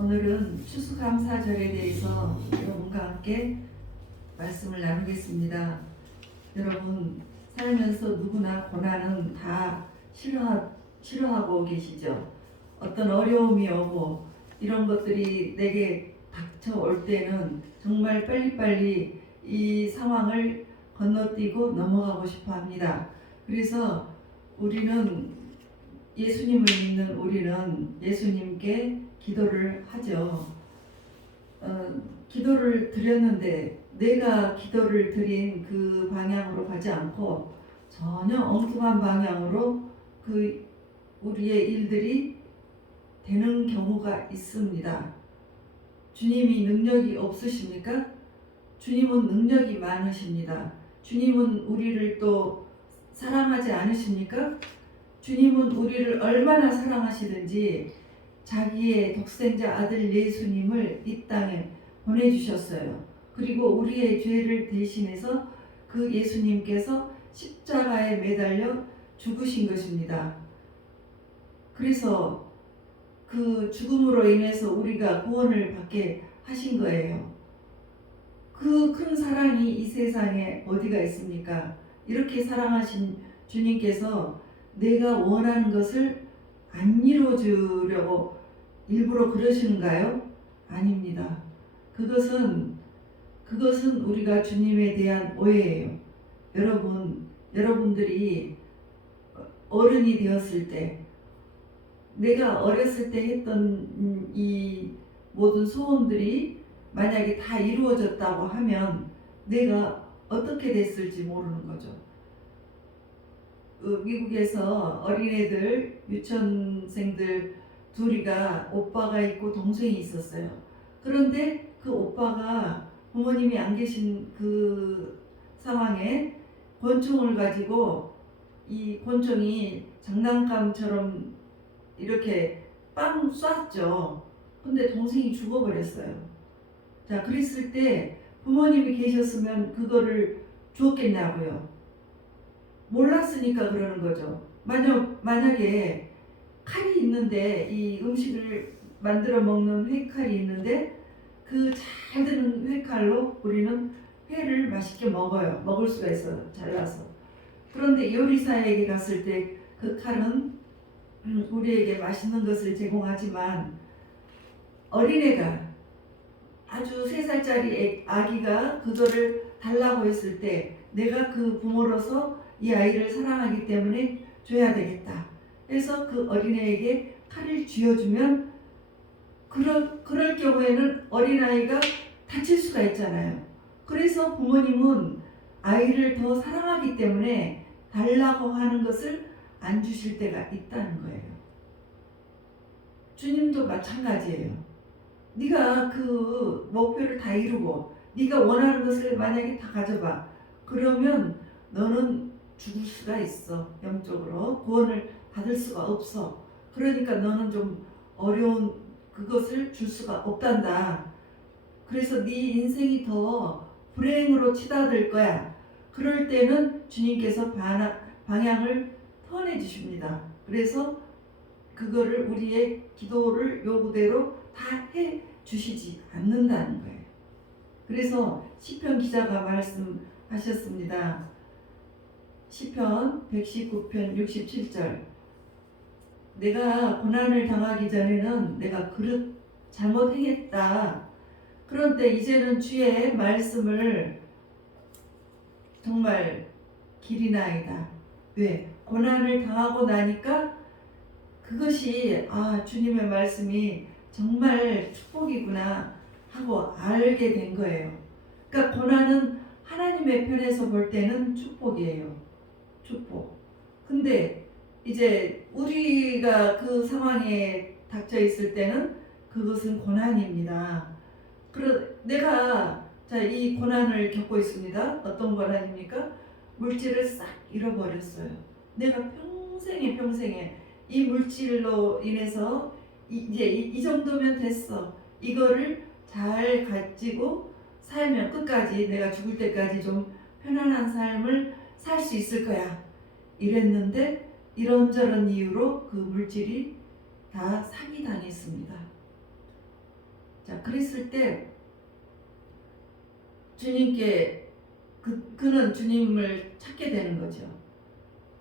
오늘은 추수감사절에 대해서 여러분과 함께 말씀을 나누겠습니다. 여러분, 살면서 누구나 고난은 다 싫어하고 계시죠? 어떤 어려움이 오고 이런 것들이 내게 닥쳐올 때는 정말 빨리빨리 이 상황을 건너뛰고 넘어가고 싶어 합니다. 그래서 예수님을 믿는 우리는 예수님께 기도를 하죠. 기도를 드렸는데 내가 기도를 드린 그 방향으로 가지 않고 전혀 엉뚱한 방향으로 우리의 일들이 되는 경우가 있습니다. 주님이 능력이 없으십니까? 주님은 능력이 많으십니다. 주님은 우리를 또 사랑하지 않으십니까? 주님은 우리를 얼마나 사랑하시든지 자기의 독생자 아들 예수님을 이 땅에 보내주셨어요. 그리고 우리의 죄를 대신해서 그 예수님께서 십자가에 매달려 죽으신 것입니다. 그래서 그 죽음으로 인해서 우리가 구원을 받게 하신 거예요. 그 큰 사랑이 이 세상에 어디가 있습니까? 이렇게 사랑하신 주님께서 내가 원하는 것을 안 이루어주려고 일부러 그러시는가요? 아닙니다. 그것은 우리가 주님에 대한 오해예요. 여러분들이 어른이 되었을 때, 내가 어렸을 때 했던 이 모든 소원들이 만약에 다 이루어졌다고 하면 내가 어떻게 됐을지 모르는 거죠. 미국에서 어린애들, 유치원생들 둘이가 오빠가 있고 동생이 있었어요. 그런데 그 오빠가 부모님이 안 계신 그 상황에 권총을 가지고 이 권총이 장난감처럼 이렇게 빵 쐈죠. 근데 동생이 죽어버렸어요. 자, 그랬을 때 부모님이 계셨으면 그거를 주었겠냐고요. 몰랐으니까 그러는 거죠. 만약에 칼이 있는데, 이 음식을 만들어 먹는 회칼이 있는데 그 잘 드는 회칼로 우리는 회를 맛있게 먹을 수가 있어요. 잘라서. 그런데 요리사에게 갔을 때 그 칼은 우리에게 맛있는 것을 제공하지만 어린애가 아주 3살짜리 아기가 그거를 달라고 했을 때 내가 그 부모로서 이 아이를 사랑하기 때문에 줘야 되겠다. 그래서 그 어린애에게 칼을 쥐어주면 그럴 경우에는 어린아이가 다칠 수가 있잖아요. 그래서 부모님은 아이를 더 사랑하기 때문에 달라고 하는 것을 안 주실 때가 있다는 거예요. 주님도 마찬가지예요. 네가 그 목표를 다 이루고 네가 원하는 것을 만약에 다 가져봐. 그러면 너는 죽을 수가 있어. 영적으로 구원을 받을 수가 없어. 그러니까 너는 좀 어려운 그것을 줄 수가 없단다. 그래서 네 인생이 더 불행으로 치닫을 거야. 그럴 때는 주님께서 방향을 턴해 주십니다. 그래서 그거를 우리의 기도를 요구대로 다 해 주시지 않는다는 거예요. 그래서 시편 기자가 말씀하셨습니다. 시편 119편 67절. 내가 고난을 당하기 전에는 내가 잘못 행했다. 그런데 이제는 주의 말씀을 정말 기리나이다. 왜? 고난을 당하고 나니까 그것이 주님의 말씀이 정말 축복이구나 하고 알게 된 거예요. 그러니까 고난은 하나님의 편에서 볼 때는 축복이에요. 축복. 근데 이제 우리가 그 상황에 닥쳐 있을 때는 그것은 고난입니다. 내가 이 고난을 겪고 있습니다. 어떤 고난입니까? 물질을 싹 잃어버렸어요. 내가 평생에 이 물질로 인해서 이제 이 정도면 됐어. 이거를 잘 가지고 살면 끝까지 내가 죽을 때까지 좀 편안한 삶을 살 수 있을 거야. 이랬는데 이런저런 이유로 그 물질이 다 사기당했습니다. 자, 그랬을 때 주님께 그는 주님을 찾게 되는 거죠.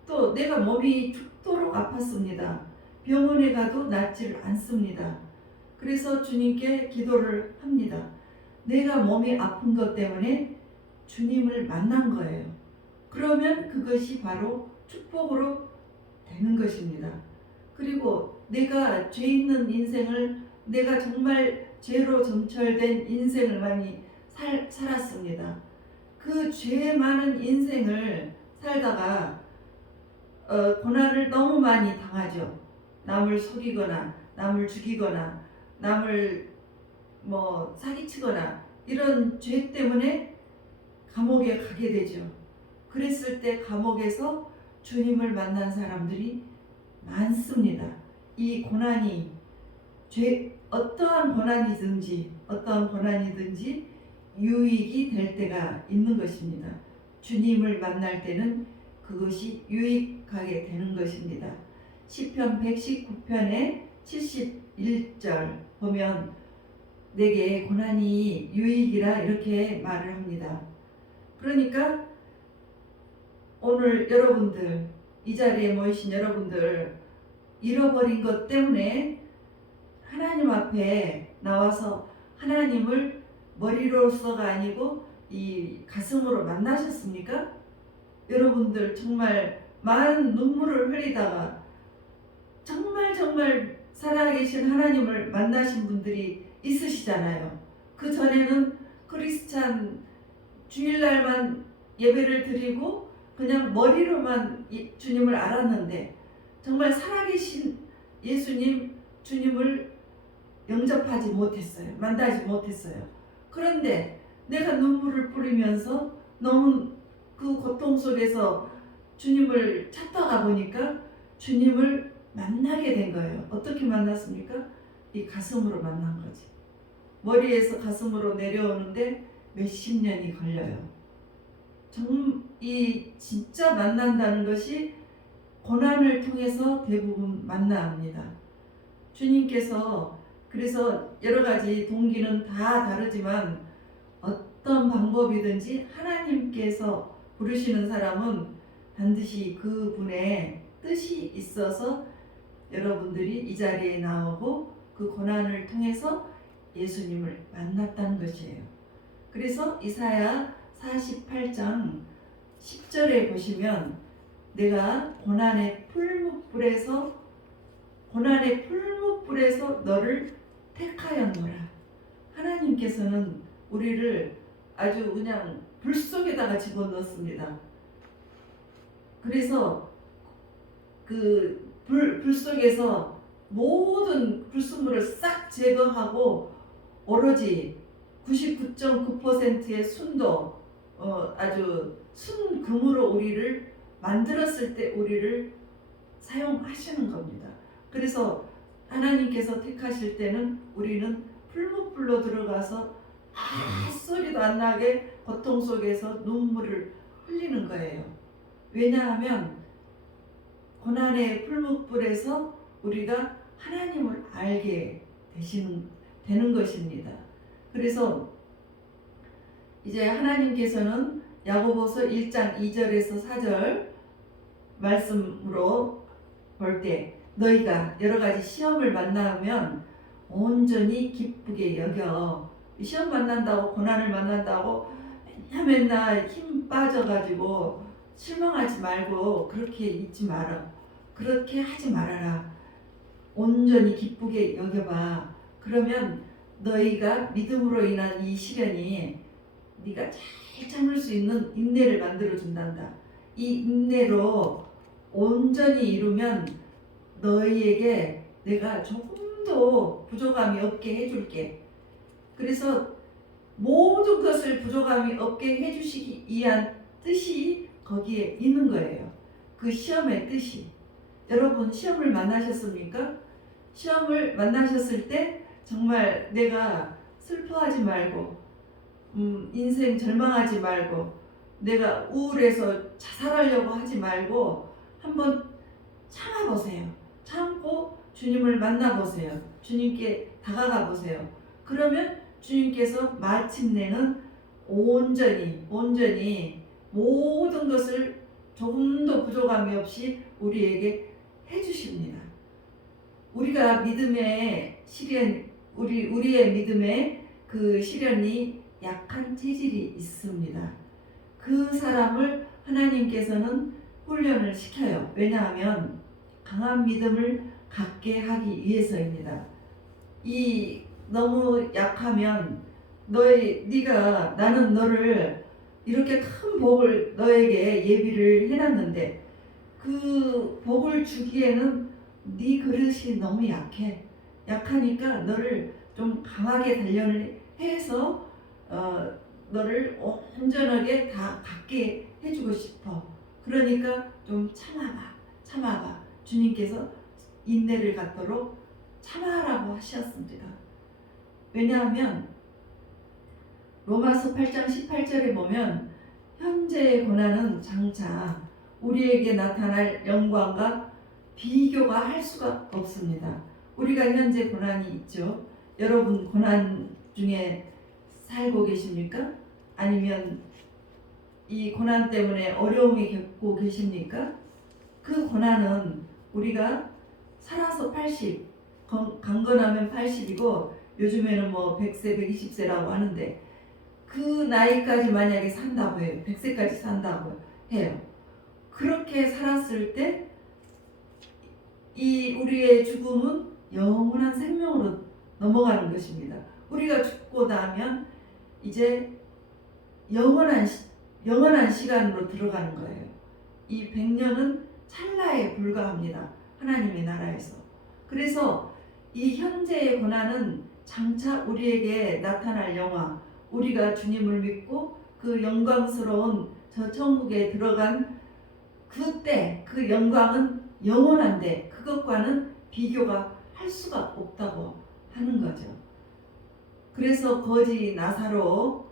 또 내가 몸이 죽도록 아팠습니다. 병원에 가도 낫지를 않습니다. 그래서 주님께 기도를 합니다. 내가 몸이 아픈 것 때문에 주님을 만난 거예요. 그러면 그것이 바로 축복으로 되는 것입니다. 그리고 내가 죄 있는 인생을, 내가 정말 죄로 점철된 인생을 많이 살았습니다. 그 죄 많은 인생을 살다가 고난을 너무 많이 당하죠. 남을 속이거나 남을 죽이거나 남을 사기치거나 이런 죄 때문에 감옥에 가게 되죠. 그랬을 때 감옥에서 주님을 만난 사람들이 많습니다. 이 고난이 어떠한 고난이든지 유익이 될 때가 있는 것입니다. 주님을 만날 때는 그것이 유익하게 되는 것입니다. 시편 119편의 71절 보면 내게 고난이 유익이라 이렇게 말을 합니다. 그러니까 오늘 여러분들, 이 자리에 모이신 여러분들, 잃어버린 것 때문에 하나님 앞에 나와서 하나님을 머리로서가 아니고 이 가슴으로 만나셨습니까? 여러분들 정말 많은 눈물을 흘리다가 정말 살아계신 하나님을 만나신 분들이 있으시잖아요. 그 전에는 크리스찬 주일날만 예배를 드리고 그냥 머리로만 주님을 알았는데 정말 살아계신 예수님, 주님을 영접하지 못했어요. 만나지 못했어요. 그런데 내가 눈물을 뿌리면서 너무 그 고통 속에서 주님을 찾다가 보니까 주님을 만나게 된 거예요. 어떻게 만났습니까? 이 가슴으로 만난 거지. 머리에서 가슴으로 내려오는데 몇십 년이 걸려요. 이 진짜 만난다는 것이 고난을 통해서 대부분 만납니다. 주님께서 그래서 여러 가지 동기는 다 다르지만 어떤 방법이든지 하나님께서 부르시는 사람은 반드시 그분의 뜻이 있어서 여러분들이 이 자리에 나오고 그 고난을 통해서 예수님을 만났다는 것이에요. 그래서 이사야 48장 10절에 보시면 내가 고난의 풀무불에서 너를 택하였노라. 하나님께서는 우리를 아주 그냥 불 속에다가 집어넣습니다. 그래서 그 불 속에서 모든 불순물을 싹 제거하고 오로지 99.9%의 순도 아주 순금으로 우리를 만들었을 때 우리를 사용하시는 겁니다. 그래서 하나님께서 택하실 때는 우리는 풀무불로 들어가서 소리도 안 나게 고통 속에서 눈물을 흘리는 거예요. 왜냐하면 고난의 풀무불에서 우리가 하나님을 알게 되는 것입니다. 그래서 이제 하나님께서는 야고보서 1장 2절에서 4절 말씀으로 볼 때 너희가 여러 가지 시험을 만나면 온전히 기쁘게 여겨. 시험 만난다고 고난을 만난다고 맨날 힘 빠져가지고 실망하지 말고 그렇게 있지 마라. 그렇게 하지 말아라. 온전히 기쁘게 여겨봐. 그러면 너희가 믿음으로 인한 이 시련이 네가 잘 참을 수 있는 인내를 만들어준단다. 이 인내로 온전히 이루면 너희에게 내가 조금도 부족함이 없게 해줄게. 그래서 모든 것을 부족함이 없게 해주시기 위한 뜻이 거기에 있는 거예요. 그 시험의 뜻이. 여러분 시험을 만나셨습니까? 시험을 만나셨을 때 정말 내가 슬퍼하지 말고 인생 절망하지 말고 내가 우울해서 자살하려고 하지 말고 한번 참아보세요. 참고 주님을 만나보세요. 주님께 다가가 보세요. 그러면 주님께서 마침내는 온전히 모든 것을 조금도 부족함이 없이 우리에게 해주십니다. 우리가 믿음의 시련, 우리의 믿음의 그 시련이 약한 체질이 있습니다. 그 사람을 하나님께서는 훈련을 시켜요. 왜냐하면 강한 믿음을 갖게 하기 위해서입니다. 이 너무 약하면 나는 너를 이렇게 큰 복을 너에게 예비를 해놨는데 그 복을 주기에는 네 그릇이 너무 약하니까 너를 좀 강하게 단련을 해서 너를 온전하게 다 갖게 해주고 싶어. 그러니까 좀 참아봐. 주님께서 인내를 갖도록 참아라고 하셨습니다. 왜냐하면 로마서 8장 18절에 보면 현재의 고난은 장차 우리에게 나타날 영광과 비교가 할 수가 없습니다. 우리가 현재 고난이 있죠. 여러분 고난 중에 살고 계십니까? 아니면 이 고난 때문에 어려움이 겪고 계십니까? 그 고난은 우리가 살아서 80, 강건하면 80이고 요즘에는 뭐 100세, 120세라고 하는데 그 나이까지 만약에 산다고 해요. 100세까지 산다고 해요. 그렇게 살았을 때 이 우리의 죽음은 영원한 생명으로 넘어가는 것입니다. 우리가 죽고 나면 이제 영원한 시간으로 들어가는 거예요. 이 100년은 찰나에 불과합니다. 하나님의 나라에서. 그래서 이 현재의 고난은 장차 우리에게 나타날 영광, 우리가 주님을 믿고 그 영광스러운 저 천국에 들어간 그때 그 영광은 영원한데 그것과는 비교가 할 수가 없다고 하는 거죠. 그래서 거지 나사로는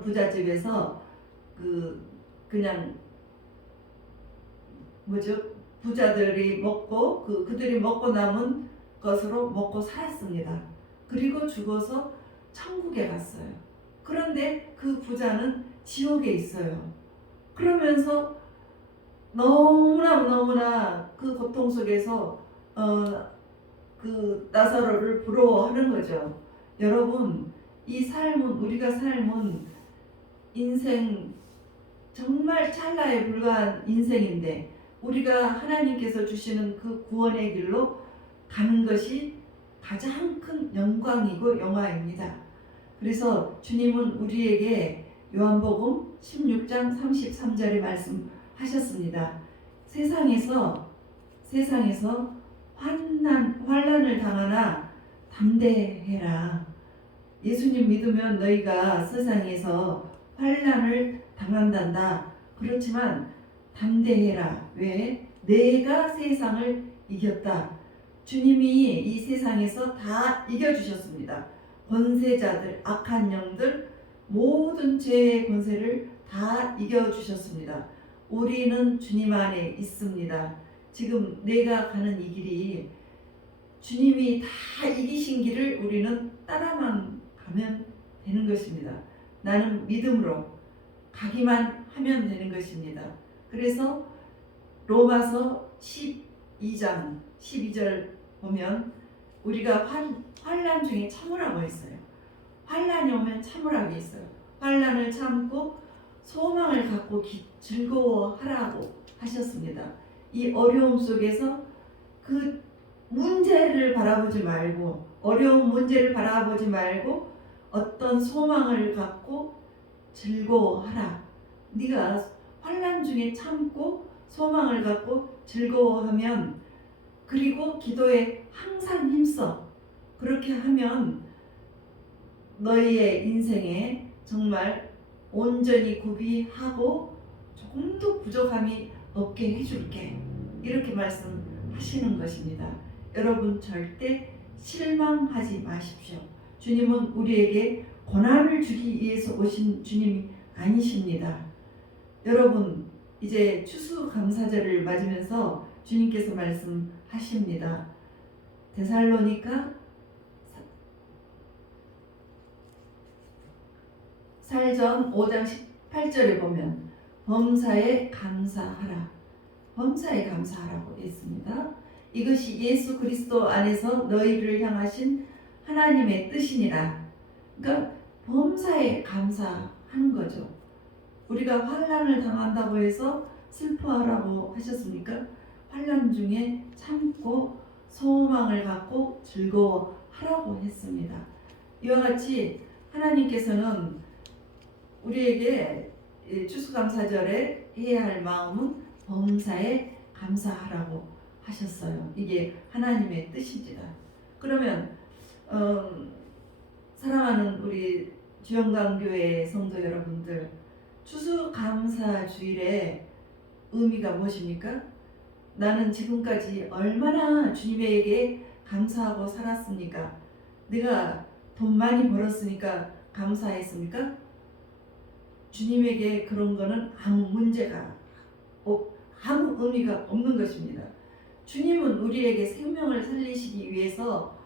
부잣집에서 그냥 부자들이 먹고 그들이 먹고 남은 것으로 먹고 살았습니다. 그리고 죽어서 천국에 갔어요. 그런데 그 부자는 지옥에 있어요. 그러면서 너무나 그 고통 속에서 그 나사로를 부러워하는 거죠. 여러분, 우리가 삶은 인생 정말 찰나에 불과한 인생인데 우리가 하나님께서 주시는 그 구원의 길로 가는 것이 가장 큰 영광이고 영화입니다. 그래서 주님은 우리에게 요한복음 16장 33절에 말씀하셨습니다. 세상에서 환난을 당하나 담대해라. 예수님 믿으면 너희가 세상에서 환난을 당한단다. 그렇지만 담대해라. 왜? 내가 세상을 이겼다. 주님이 이 세상에서 다 이겨주셨습니다. 권세자들, 악한 영들, 모든 죄의 권세를 다 이겨주셨습니다. 우리는 주님 안에 있습니다. 지금 내가 가는 이 길이 주님이 다 이기신 길을 우리는 따라만 가면 되는 것입니다. 나는 믿음으로 가기만 하면 되는 것입니다. 그래서 로마서 12장 12절 보면 우리가 환난 중에 참으라고 했어요. 환난이 오면 참으라고 했어요. 환난을 참고 소망을 갖고 즐거워하라고 하셨습니다. 이 어려움 속에서 그 문제를 바라보지 말고 어려운 문제를 바라보지 말고 어떤 소망을 갖고 즐거워하라. 네가 환난 중에 참고 소망을 갖고 즐거워하면 그리고 기도에 항상 힘써. 그렇게 하면 너희의 인생에 정말 온전히 구비하고 조금도 부족함이 없게 해줄게. 이렇게 말씀하시는 것입니다. 여러분 절대 실망하지 마십시오. 주님은 우리에게 고난을 주기 위해서 오신 주님이 아니십니다. 여러분 이제 추수감사절을 맞으면서 주님께서 말씀하십니다. 데살로니가 살전 5장 18절에 보면 범사에 감사하라. 범사에 감사하라고 했습니다. 이것이 예수 그리스도 안에서 너희를 향하신 하나님의 뜻이니라. 그러니까 범사에 감사하는 거죠. 우리가 환난을 당한다고 해서 슬퍼하라고 하셨습니까? 환난 중에 참고 소망을 갖고 즐거워하라고 했습니다. 이와 같이 하나님께서는 우리에게 추수감사절에 해야 할 마음은 범사에 감사하라고 하셨어요. 이게 하나님의 뜻입니다. 그러면 사랑하는 우리 주영강교회 성도 여러분들, 추수감사주일의 의미가 무엇입니까? 나는 지금까지 얼마나 주님에게 감사하고 살았습니까? 내가 돈 많이 벌었으니까 감사했습니까? 주님에게 그런 거는 아무 문제가 아무 의미가 없는 것입니다. 주님은 우리에게 생명을 살리시기 위해서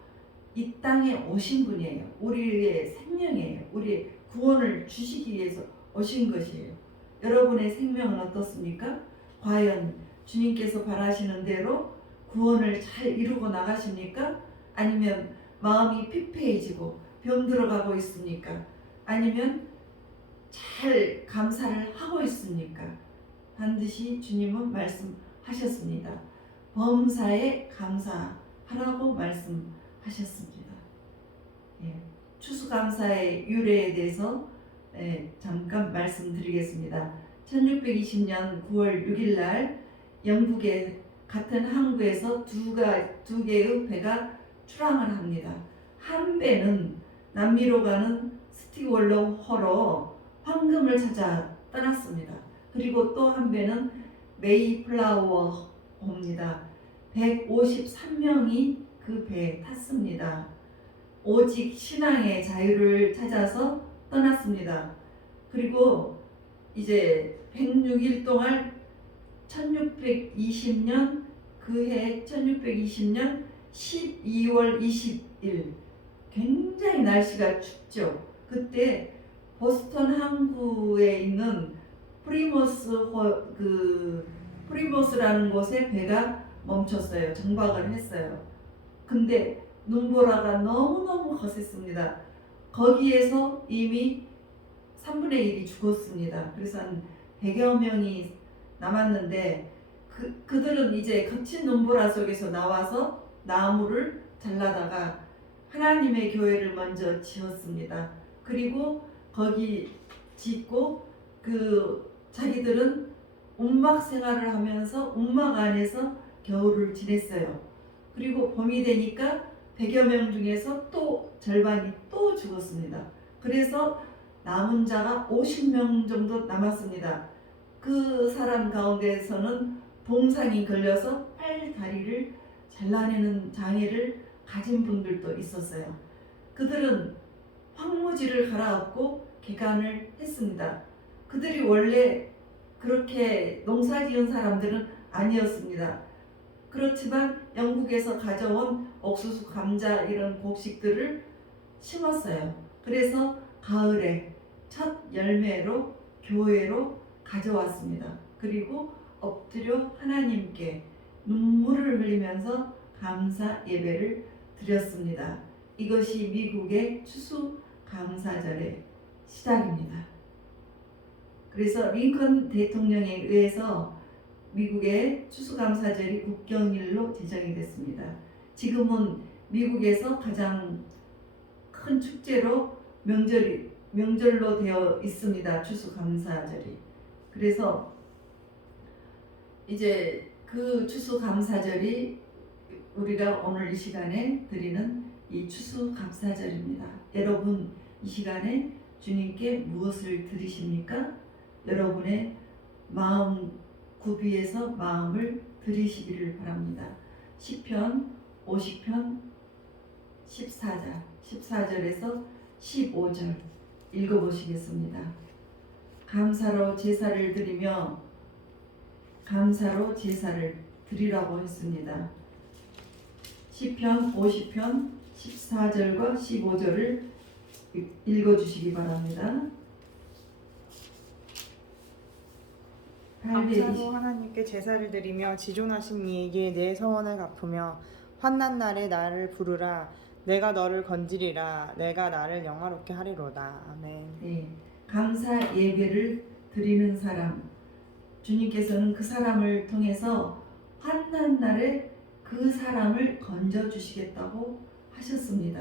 이 땅에 오신 분이에요. 우리의 생명이에요. 우리의 구원을 주시기 위해서 오신 것이에요. 여러분의 생명은 어떻습니까? 과연 주님께서 바라시는 대로 구원을 잘 이루고 나가십니까? 아니면 마음이 피폐해지고 병들어가고 있습니까? 아니면 잘 감사를 하고 있습니까? 반드시 주님은 말씀하셨습니다. 범사에 감사하라고 말씀하셨습니다. 추수감사의 유래에 대해서 잠깐 말씀드리겠습니다. 1620년 9월 6일 날 영국의 같은 항구에서 두 개의 배가 출항을 합니다. 한 배는 남미로 가는 스티월러호로 황금을 찾아 떠났습니다. 그리고 또 한 배는 메이플라워호입니다. 153명이 그 배에 탔습니다. 오직 신앙의 자유를 찾아서 떠났습니다. 그리고 이제 106일 동안 1620년 그해 1620년 12월 20일 굉장히 날씨가 춥죠. 그때 보스턴 항구에 있는 프리모스라는 곳에 배가 멈췄어요. 정박을 했어요. 근데 눈보라가 너무너무 거셌습니다. 거기에서 이미 3분의 1이 죽었습니다. 그래서 한 100여 명이 남았는데 그들은 이제 거친 눈보라 속에서 나와서 나무를 잘라다가 하나님의 교회를 먼저 지었습니다. 그리고 거기 짓고 자기들은 움막 생활을 하면서 움막 안에서 겨울을 지냈어요. 그리고 봄이 되니까 100여 명 중에서 또 절반이 또 죽었습니다. 그래서 남은 자가 50명 정도 남았습니다. 그 사람 가운데서는 동상이 걸려서 팔 다리를 잘라내는 장애를 가진 분들도 있었어요. 그들은 황무지를 갈아엎고 개간을 했습니다. 그들이 원래 그렇게 농사 지은 사람들은 아니었습니다. 그렇지만 영국에서 가져온 옥수수, 감자 이런 곡식들을 심었어요. 그래서 가을에 첫 열매로 교회로 가져왔습니다. 그리고 엎드려 하나님께 눈물을 흘리면서 감사 예배를 드렸습니다. 이것이 미국의 추수감사절의 시작입니다. 그래서 링컨 대통령에 의해서 미국의 추수감사절이 국경일로 지정이 됐습니다. 지금은 미국에서 가장 큰 축제로 명절로 되어 있습니다. 추수감사절이. 그래서 이제 그 추수감사절이 우리가 오늘 이 시간에 드리는 이 추수감사절입니다. 여러분 이 시간에 주님께 무엇을 드리십니까? 여러분의 마음 구비해서 마음을 드리시기를 바랍니다. 시편 50편 14절에서 15절 읽어보시겠습니다. 감사로 제사를 드리며 감사로 제사를 드리라고 했습니다. 시편 50편 14절과 15절을 읽어주시기 바랍니다. 820 감사로 하나님께 제사를 드리며 지존하신 이에게 내 서원을 갚으며 환난 날에 나를 부르라. 내가 너를 건지리라. 내가 나를 영화롭게 하리로다. 아멘. 네, 감사 예배를 드리는 사람, 주님께서는 그 사람을 통해서 환난 날에 그 사람을 건져 주시겠다고 하셨습니다.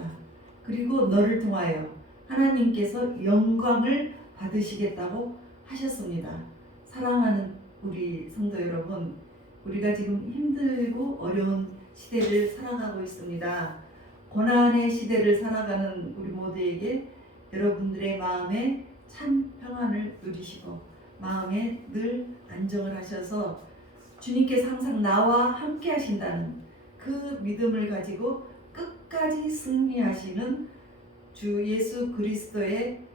그리고 너를 통하여 하나님께서 영광을 받으시겠다고 하셨습니다. 사랑하는 우리 성도 여러분, 우리가 지금 힘들고 어려운 시대를 살아가고 있습니다. 고난의 시대를 살아가는 우리 모두에게 여러분들의 마음에 참 평안을 누리시고 마음에 늘 안정을 하셔서 주님께서 항상 나와 함께 하신다는 그 믿음을 가지고 끝까지 승리하시는 주 예수 그리스도의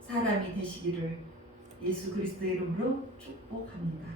사람이 되시기를 예수 그리스도의 이름으로 축복합니다.